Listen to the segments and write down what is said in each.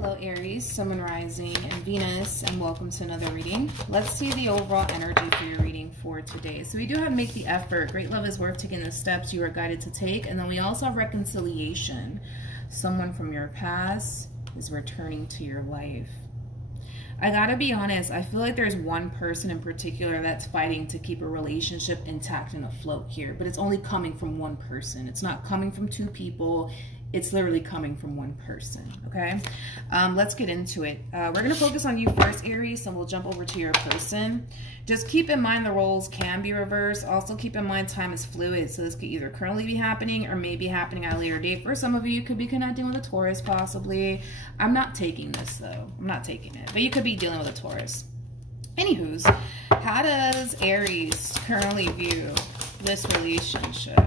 Hello Aries, Sun, Moon, Rising, and Venus, and welcome to another reading. Let's see the overall energy for your reading for today. So we do have make the effort. Great love is worth taking the steps you are guided to take. And then we also have reconciliation. Someone from your past is returning to your life. I gotta be honest, I feel like there's one person in particular that's fighting to keep a relationship intact and afloat here, but it's only coming from one person. It's not coming from two people. It's literally coming from one person, okay? Let's get into it. We're going to focus on you first, Aries, and we'll jump over to your person. Just keep in mind the roles can be reversed. Also keep in mind time is fluid, so this could either currently be happening or maybe happening at a later date. For some of you, you could be connecting with a Taurus, possibly. I'm not taking this, though. I'm not taking it, but you could be dealing with a Taurus. Anywho's, how does Aries currently view this relationship?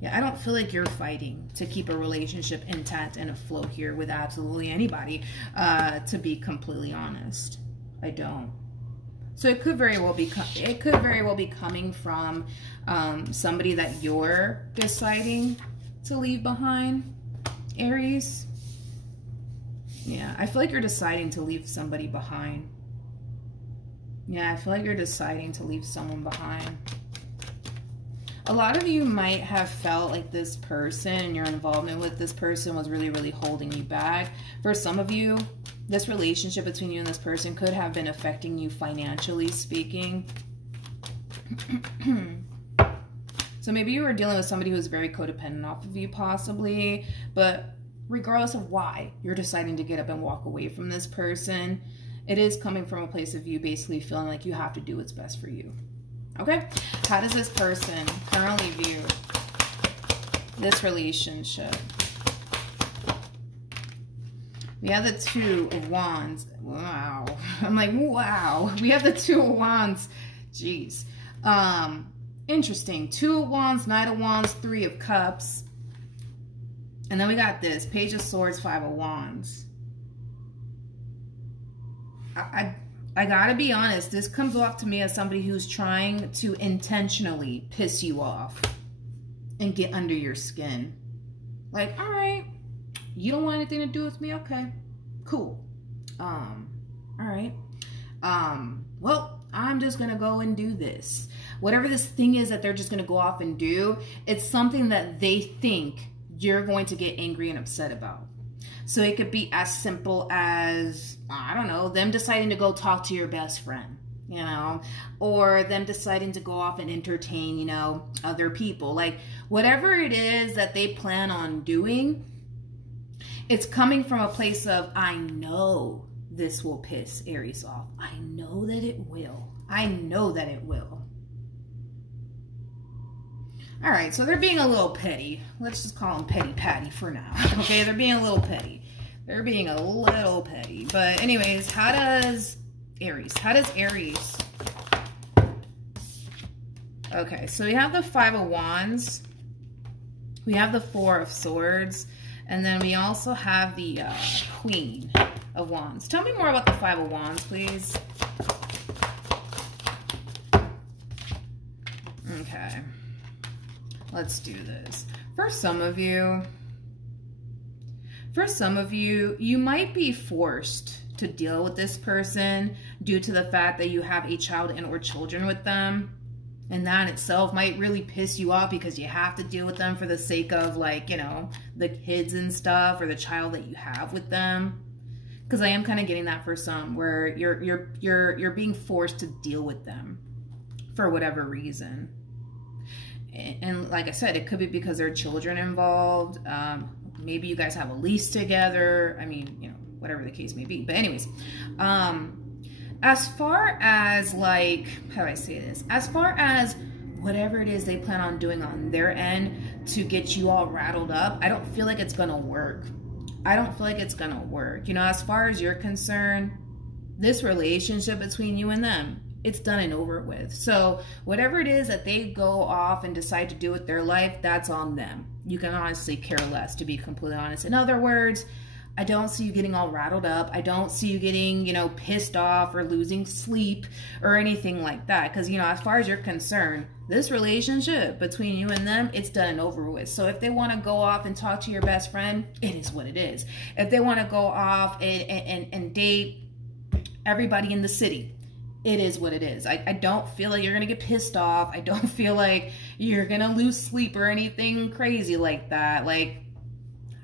Yeah, I don't feel like you're fighting to keep a relationship intact and afloat here with absolutely anybody, to be completely honest. I don't. So it could very well be coming from somebody that you're deciding to leave behind, Aries. Yeah, I feel like you're deciding to leave somebody behind. Yeah, I feel like you're deciding to leave someone behind. A lot of you might have felt like this person and your involvement with this person was really, really holding you back. For some of you, this relationship between you and this person could have been affecting you financially speaking. So maybe you were dealing with somebody who's very codependent off of you possibly, but regardless of why you're deciding to get up and walk away from this person, it is coming from a place of you basically feeling like you have to do what's best for you. Okay, how does this person currently view this relationship? We have the Two of Wands. Wow. I'm like, wow. We have the Two of Wands. Jeez. Interesting. Two of Wands, Knight of Wands, Three of Cups. And then we got this. Page of Swords, Five of Wands. I gotta be honest, this comes off to me as somebody who's trying to intentionally piss you off and get under your skin. Like, all right, you don't want anything to do with me? Okay, cool. All right. Well, I'm just gonna go and do this. Whatever this thing is that they're just gonna go off and do, it's something that they think you're going to get angry and upset about. So it could be as simple as, I don't know, them deciding to go talk to your best friend, you know, or them deciding to go off and entertain, you know, other people. Like, whatever it is that they plan on doing, it's coming from a place of, I know this will piss Aries off. I know that it will. I know that it will. All right, so they're being a little petty. Let's just call them petty patty for now. Okay, they're being a little petty. They're being a little petty. But anyways, how does Aries? Okay, so we have the Five of Wands. We have the Four of Swords. And then we also have the Queen of Wands. Tell me more about the Five of Wands, please. Okay. Let's do this. For some of you, you might be forced to deal with this person due to the fact that you have a child and or children with them. And that in itself might really piss you off because you have to deal with them for the sake of, like, you know, the kids and stuff or the child that you have with them. Because I am kind of getting that for some, where you're being forced to deal with them for whatever reason. And like I said, it could be because there are children involved. Maybe you guys have a lease together. I mean, you know, whatever the case may be. But anyways, as far as, like, how do I say this? As far as whatever it is they plan on doing on their end to get you all rattled up, I don't feel like it's going to work. I don't feel like it's going to work. You know, as far as you're concerned, this relationship between you and them, it's done and over with. So whatever it is that they go off and decide to do with their life, that's on them. You can honestly care less, to be completely honest. In other words, I don't see you getting all rattled up. I don't see you getting, you know, pissed off or losing sleep or anything like that. Because, you know, as far as you're concerned, this relationship between you and them, it's done and over with. So if they want to go off and talk to your best friend, it is what it is. If they want to go off and date everybody in the city, it is what it is. I don't feel like you're going to get pissed off. I don't feel like you're going to lose sleep or anything crazy like that. Like,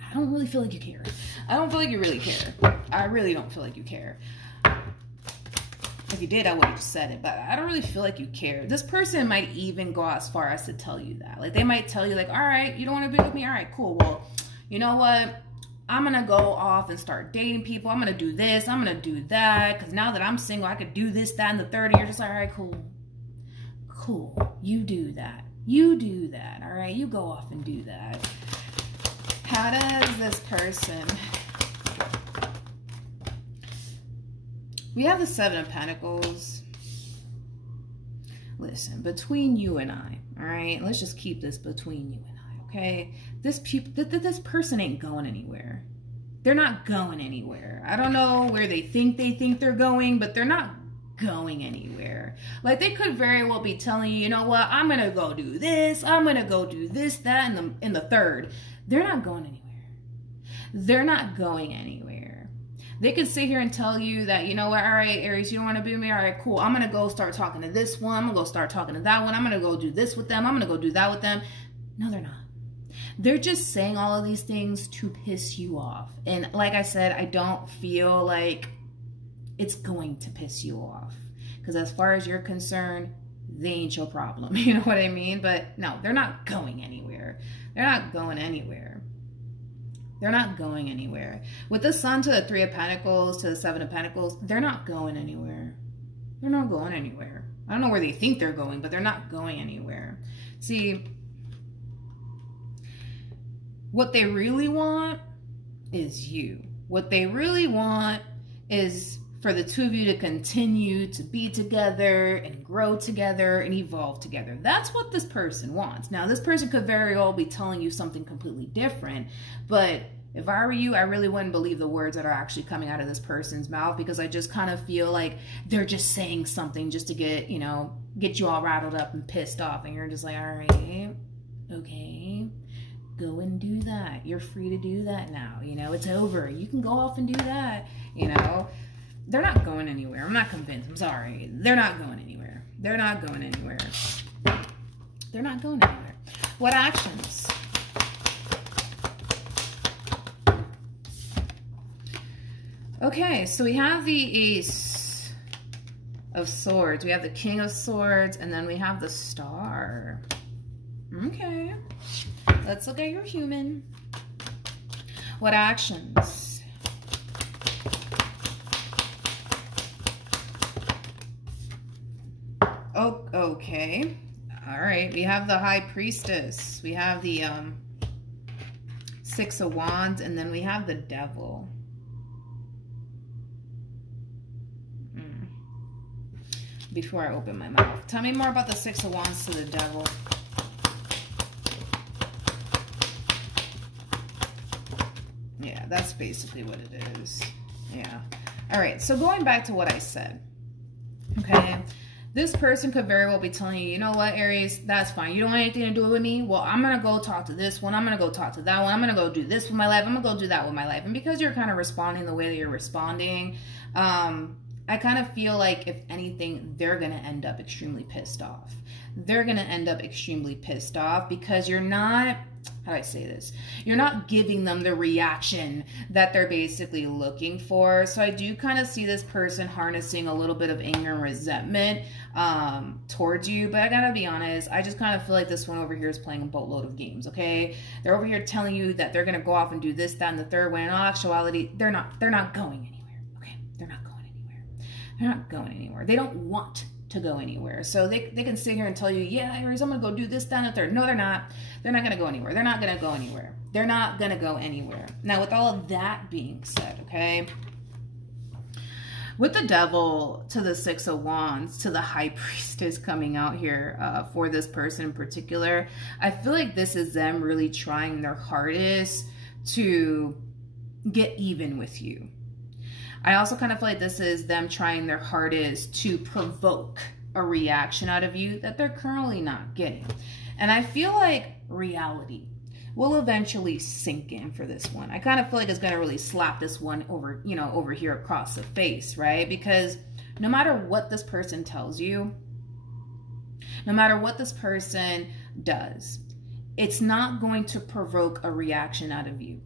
I don't really feel like you care. I don't feel like you really care. I really don't feel like you care. If you did, I would have just said it, but I don't really feel like you care. This person might even go as far as to tell you that. Like, they might tell you, like, all right, you don't want to be with me? All right, cool. Well, you know what? I'm going to go off and start dating people. I'm going to do this. I'm going to do that. Because now that I'm single, I could do this, that, and the third. And you're just like, all right, cool. Cool. You do that. You do that. All right? You go off and do that. How does this person... We have the Seven of Pentacles. Listen, between you and I, all right? Let's just keep this between you and I, okay? This person ain't going anywhere. They're not going anywhere. I don't know where they think they're going, but they're not going anywhere. Like, they could very well be telling you, you know what? I'm going to go do this. I'm going to go do this, that, and the third. They're not going anywhere. They're not going anywhere. They could sit here and tell you that, you know what, all right, Aries, you don't want to be with me? All right, cool. I'm going to go start talking to this one. I'm going to go start talking to that one. I'm going to go do this with them. I'm going to go do that with them. No, they're not. They're just saying all of these things to piss you off. And like I said, I don't feel like it's going to piss you off. Because as far as you're concerned, they ain't your problem. You know what I mean? But no, they're not going anywhere. They're not going anywhere. They're not going anywhere. With the Sun to the Three of Pentacles to the Seven of Pentacles, they're not going anywhere. They're not going anywhere. I don't know where they think they're going, but they're not going anywhere. See, what they really want is you. What they really want is for the two of you to continue to be together and grow together and evolve together. That's what this person wants. Now, this person could very well be telling you something completely different, but if I were you, I really wouldn't believe the words that are actually coming out of this person's mouth, because I just kind of feel like they're just saying something just to get, you know, get you all rattled up and pissed off. And you're just like, all right, okay, go and do that. You're free to do that now. You know, it's over. You can go off and do that, you know. They're not going anywhere. I'm not convinced. I'm sorry. They're not going anywhere. They're not going anywhere. They're not going anywhere. What actions? Okay, so we have the Ace of Swords. We have the King of Swords, and then we have the Star. Okay. Let's look at your human. What actions? Oh, okay. All right. We have the High Priestess. We have the Six of Wands, and then we have the Devil. Before I open my mouth, tell me more about the Six of Wands to the Devil. Yeah, that's basically what it is. Yeah. All right. So going back to what I said, okay. This person could very well be telling you, you know what, Aries, that's fine. You don't want anything to do with me? Well, I'm going to go talk to this one. I'm going to go talk to that one. I'm going to go do this with my life. I'm going to go do that with my life. And because you're kind of responding the way that you're responding, I kind of feel like, if anything, they're going to end up extremely pissed off. They're going to end up extremely pissed off because you're not, how do I say this? You're not giving them the reaction that they're basically looking for. So I do kind of see this person harnessing a little bit of anger and resentment towards you. But I gotta be honest, I just kind of feel like this one over here is playing a boatload of games, okay? They're over here telling you that they're gonna go off and do this, that, and the third, when in all actuality, they're not going anywhere, okay? They're not going anywhere. They're not going anywhere. They don't want to go anywhere. So they can sit here and tell you, yeah, Aries, I'm going to go do this, that, and the third. No, they're not. They're not going to go anywhere. They're not going to go anywhere. They're not going to go anywhere. Now, with all of that being said, okay, with the Devil to the Six of Wands to the High Priestess coming out here for this person in particular, I feel like this is them really trying their hardest to get even with you. I also kind of feel like this is them trying their hardest to provoke a reaction out of you that they're currently not getting. And I feel like reality will eventually sink in for this one. I kind of feel like it's going to really slap this one over, you know, over here across the face, right? Because no matter what this person tells you, no matter what this person does, it's not going to provoke a reaction out of you.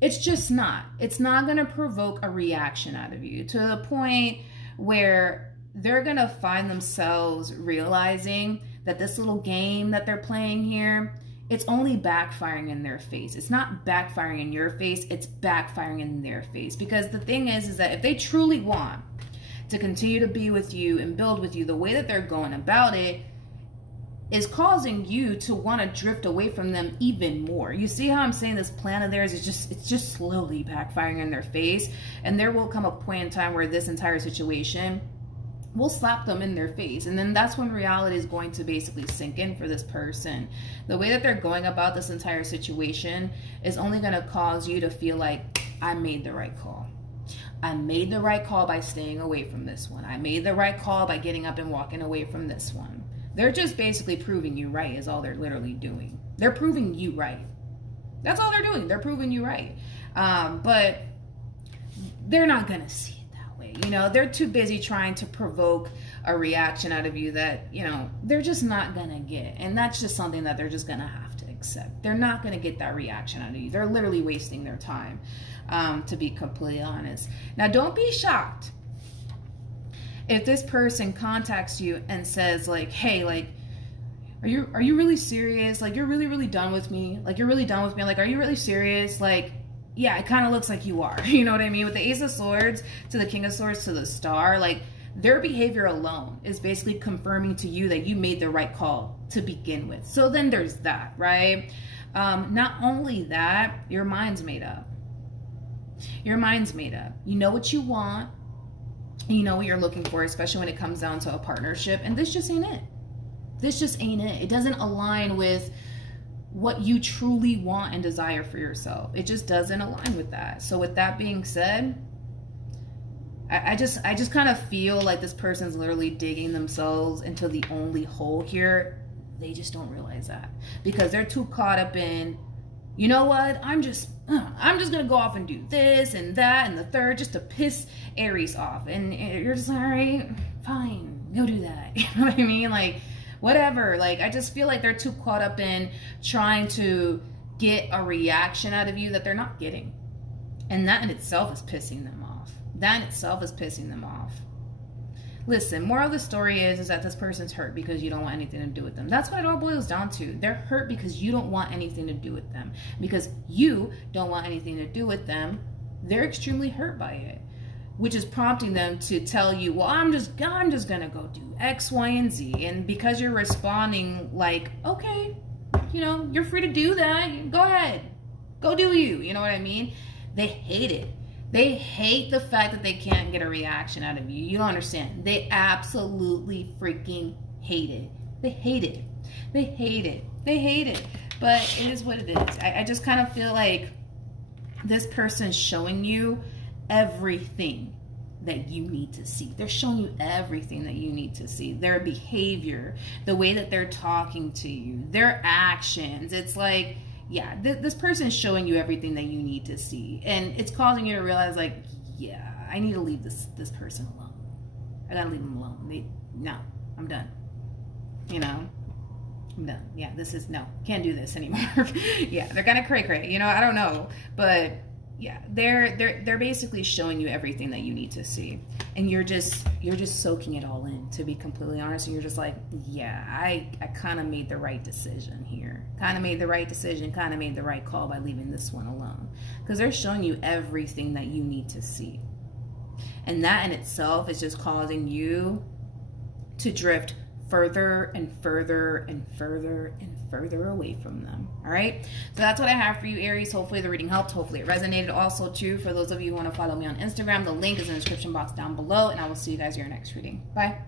It's just not. It's not going to provoke a reaction out of you to the point where they're going to find themselves realizing that this little game that they're playing here, it's only backfiring in their face. It's not backfiring in your face, it's backfiring in their face. Because the thing is that if they truly want to continue to be with you and build with you, the way that they're going about it is causing you to want to drift away from them even more. You see how I'm saying this plan of theirs is it's just slowly backfiring in their face, and there will come a point in time where this entire situation will slap them in their face, and then that's when reality is going to basically sink in for this person. The way that they're going about this entire situation is only going to cause you to feel like, I made the right call. I made the right call by staying away from this one. I made the right call by getting up and walking away from this one. They're just basically proving you right is all they're literally doing. They're proving you right. That's all they're doing. They're proving you right. But they're not going to see it that way. You know, they're too busy trying to provoke a reaction out of you that, you know, they're just not going to get. And that's just something that they're just going to have to accept. They're not going to get that reaction out of you. They're literally wasting their time, to be completely honest. Now, don't be shocked if this person contacts you and says like, hey, like, are you really serious? Like, you're really done with me? Like, you're really done with me? Like, are you really serious? Like, yeah, it kind of looks like you are. You know what I mean? With the Ace of Swords to the King of Swords to the Star, like, their behavior alone is basically confirming to you that you made the right call to begin with. So then there's that, right? Not only that, your mind's made up. Your mind's made up. You know what you want. You know what you're looking for, especially when it comes down to a partnership. And this just ain't it. This just ain't it. It doesn't align with what you truly want and desire for yourself. It just doesn't align with that. So with that being said, I just kind of feel like this person's literally digging themselves into the only hole here. They just don't realize that because they're too caught up in, you know what, I'm just gonna go off and do this and that and the third just to piss Aries off. And you're just like, all right, fine, go do that. You know what I mean? Like, whatever. Like, I just feel like they're too caught up in trying to get a reaction out of you that they're not getting. And that in itself is pissing them off. That in itself is pissing them off. Listen, moral of the story is that this person's hurt because you don't want anything to do with them. That's what it all boils down to. They're hurt because you don't want anything to do with them. Because you don't want anything to do with them, they're extremely hurt by it. Which is prompting them to tell you, well, I'm just gonna go do X, Y, and Z. And because you're responding like, okay, you know, you're free to do that. Go ahead. Go do you. You know what I mean? They hate it. They hate the fact that they can't get a reaction out of you. You don't understand. They absolutely freaking hate it. They hate it. They hate it. They hate it. But it is what it is. I just kind of feel like this person's showing you everything that you need to see. They're showing you everything that you need to see. Their behavior, the way that they're talking to you, their actions. It's like, yeah, this person is showing you everything that you need to see. And it's causing you to realize, like, yeah, I need to leave this person alone. I gotta leave them alone. No, I'm done. You know, I'm done. Yeah, no, can't do this anymore. Yeah, they're kind of cray-cray, you know, I don't know. But yeah, they're basically showing you everything that you need to see. And you're just soaking it all in, to be completely honest. And you're just like, yeah, I kind of made the right decision here. Kind of made the right decision, kind of made the right call by leaving this one alone. Because they're showing you everything that you need to see. And that in itself is just causing you to drift further and further and further and further away from them. All right, so that's what I have for you, Aries. Hopefully the reading helped. Hopefully it resonated. Also too, for those of you who want to follow me on Instagram, the link is in the description box down below, and I will see you guys in your next reading. Bye.